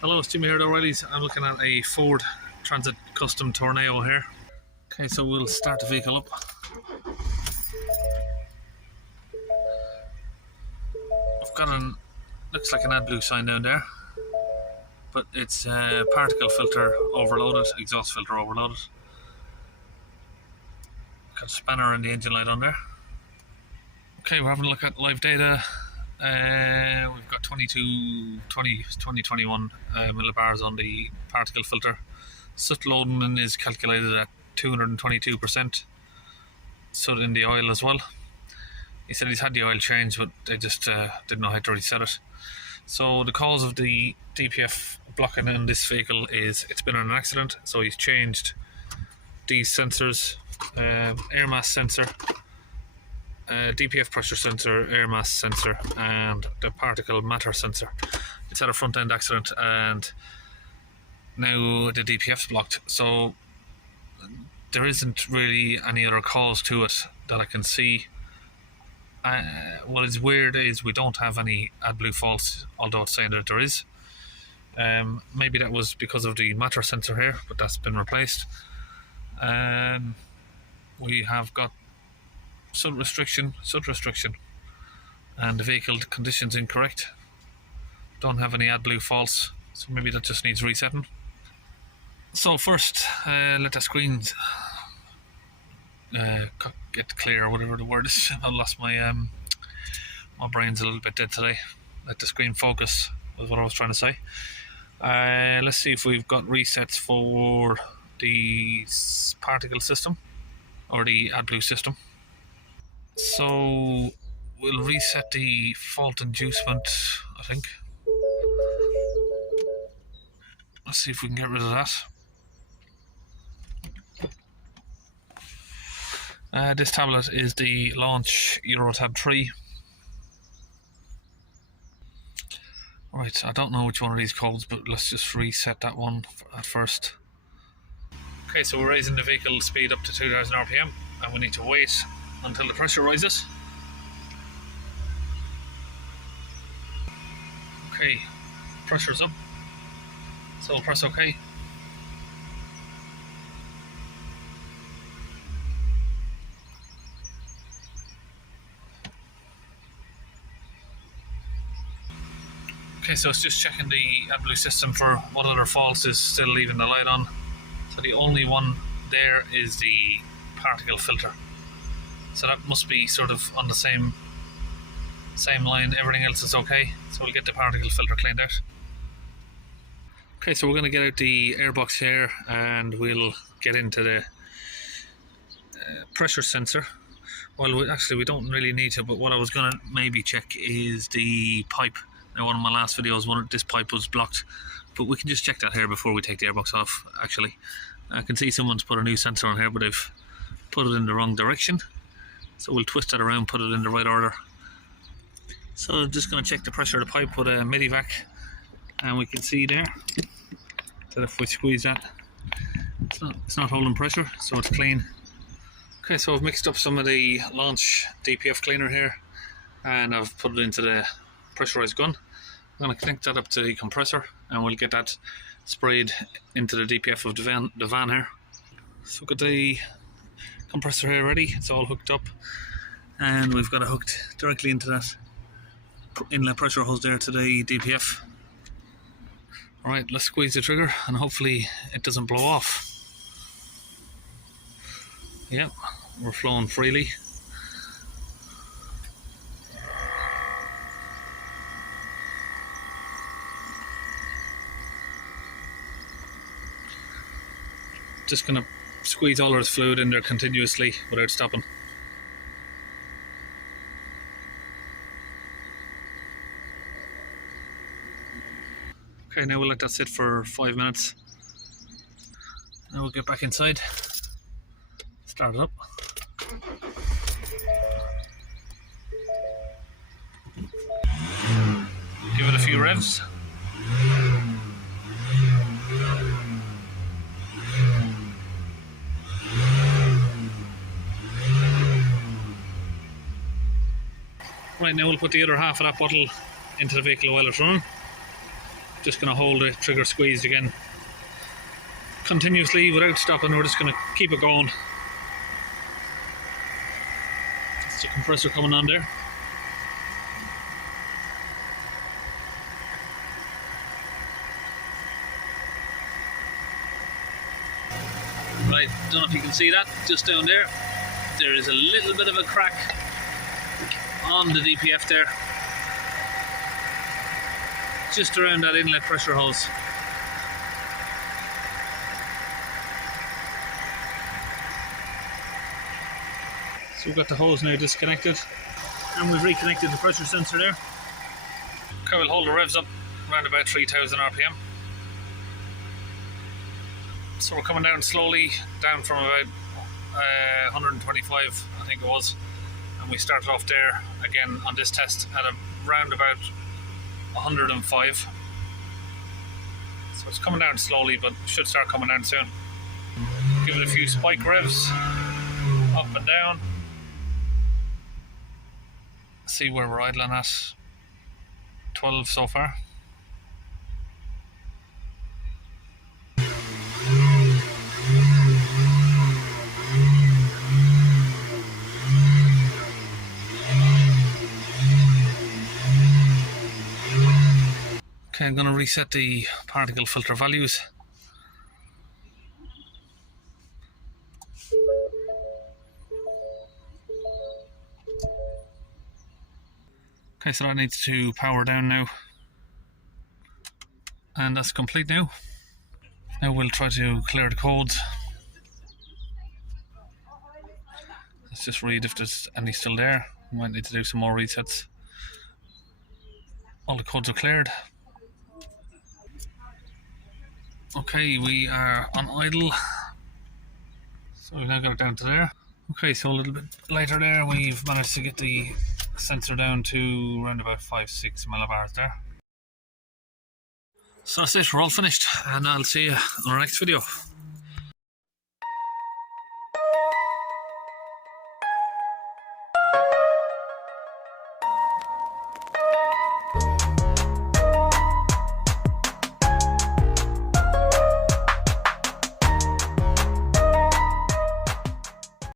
Hello, it's Jimmy here at O'Reilly's. I'm looking at a Ford Transit Custom Tourneo here. Okay, so we'll start the vehicle up. I've got looks like an AdBlue sign down there, but it's particle filter overloaded, exhaust filter overloaded. Got a spanner and the engine light on there. Okay, we're having a look at live data. We've got 2021 millibars on the particle filter. Soot loading is calculated at 222%. Soot in the oil as well. He said he's had the oil changed, but they just didn't know how to reset it. So the cause of the DPF blocking in this vehicle is it's been in an accident. So he's changed these sensors, air mass sensor, DPF pressure sensor, air mass sensor, and the particle matter sensor. It's had a front end accident and now the DPF's blocked. So there isn't really any other cause to it that I can see. What is weird is we don't have any AdBlue faults, although it's saying that there is. Maybe that was because of the matter sensor here, but that's been replaced. We have got soot restriction, and the vehicle condition's incorrect. Don't have any AdBlue faults, so maybe that just needs resetting. So first, let the screens get clear, whatever the word is. I lost my my brain's a little bit dead today. Let the screen focus was what I was trying to say. Let's see if we've got resets for the particle system or the AdBlue system. So we'll reset the fault inducement, I think. Let's see if we can get rid of that. This tablet is the launch Eurotab 3. Right, I don't know which one of these codes, but let's just reset that one at first. Okay, so we're raising the vehicle speed up to 2000 RPM, and we need to wait until the pressure rises. Okay, pressure's up, so we'll press OK. Okay, so it's just checking the AdBlue system for what other faults is still leaving the light on. So the only one there is the particle filter. So that must be sort of on the same line. Everything else is okay. So we'll get the particle filter cleaned out. Okay, so we're going to get out the airbox here and we'll get into the pressure sensor. Well, we don't really need to, but what I was going to maybe check is the pipe. Now, one of my last videos, this pipe was blocked, but we can just check that here before we take the airbox off. Actually, I can see someone's put a new sensor on here, but they've put it in the wrong direction. So we'll twist that around, put it in the right order. So I'm just going to check the pressure of the pipe with a Medivac, and we can see there that if we squeeze that, it's not holding pressure, so it's clean. Okay, so I've mixed up some of the launch DPF cleaner here, and I've put it into the pressurized gun. I'm going to connect that up to the compressor, and we'll get that sprayed into the DPF of the van here. So we've got the compressor here ready, it's all hooked up, and we've got it hooked directly into that inlet pressure hose there to the DPF. Alright, let's squeeze the trigger and hopefully it doesn't blow off. Yep, we're flowing freely. Just going to squeeze all our fluid in there continuously without stopping. Okay, now we'll let that sit for 5 minutes. Now we'll get back inside, start it up. Give it a few revs. Right, now we'll put the other half of that bottle into the vehicle while it's running. Just going to hold the trigger squeezed again continuously without stopping. We're just going to keep it going. It's the compressor coming on there. Right, don't know if you can see that, just down there. There is a little bit of a crack on the DPF there. Just around that inlet pressure hose. So we've got the hose now disconnected, and we've reconnected the pressure sensor there. Okay, we'll hold the revs up around about 3000 RPM. So we're coming down slowly, down from about 125, I think it was, and we started off there again on this test at around about 105. So it's coming down slowly, but should start coming down soon. Give it a few spike revs, up and down. See where we're idling at. 12 so far. Okay, I'm going to reset the particle filter values. Okay, so that needs to power down now. And that's complete now. Now we'll try to clear the codes. Let's just read if there's any still there. We might need to do some more resets. All the codes are cleared. Okay, we are on idle. So we've now got it down to there. Okay, so a little bit later there, we've managed to get the sensor down to around about 5-6 millibars there. So that's it, we're all finished, and I'll see you on our next video.